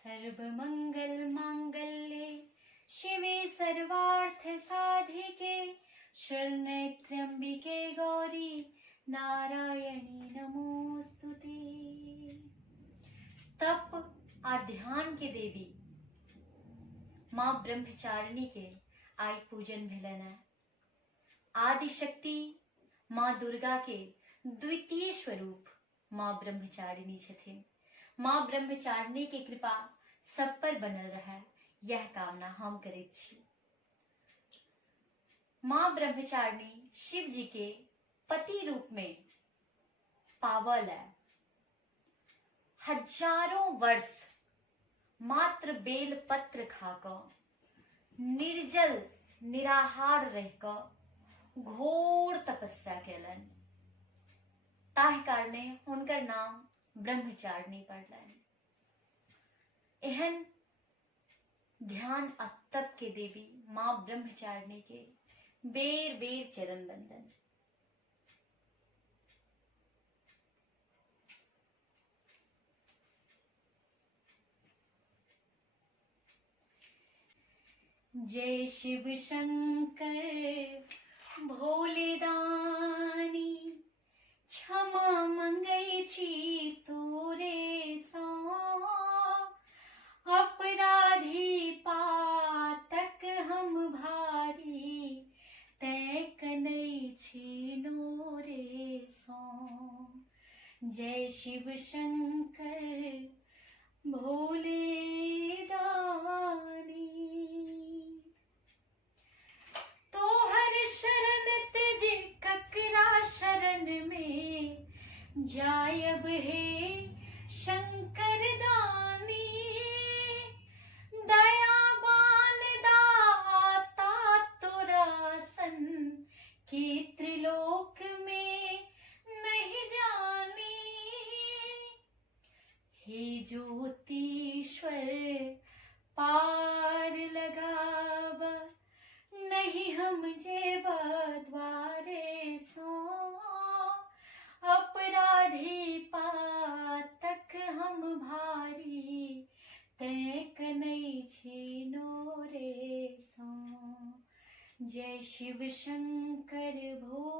सर्वमंगल मांगल्ये शिवे सर्वार्थ साधिके शरण्ये त्र्यंबिके गौरी नारायणी नमोस्तुते। तप आध्यान के देवी माँ ब्रह्मचारिणी के आई पूजन भेलन है। आदि शक्ति माँ दुर्गा के द्वितीय स्वरूप माँ ब्रह्मचारिणी छथिन। माँ ब्रह्मचारिणी के कृपा सब पर बनल रहे, यह कामना हम करैत छी। माँ ब्रह्मचारिणी शिव जी के पति रूप में पावल है। हजारों वर्ष मात्र बेल पत्र खाकर निर्जल निराहार रहकर घोर तपस्या केलन। ताहि कारणे हुनकर नाम ब्रह्मचारिणी पड़लनि। एहन ध्यान आ तप के देवी माँ ब्रह्मचारिणी के बेर बेर चरण बंदन। जय शिव शंकर भोले दानी, क्षमा मंगै छी तोरे सो। अपराधी पातक हम भारी, तै कनै छीनो रे सो। जय शिव शंकर भोले दानी। तोहर शरण तेज ककरा शरण में, जायब हे शंकर दानी। दयावान दाता तोरा सन, की त्रिलोक में नहीं जानी। हे ज्योतिश्वर पार लगावा, नहीं हम जेबा द्वारे सो। अपराधी पातक हम भारी, तै कनै छीनो रे सो। जय शिव शंकर भोले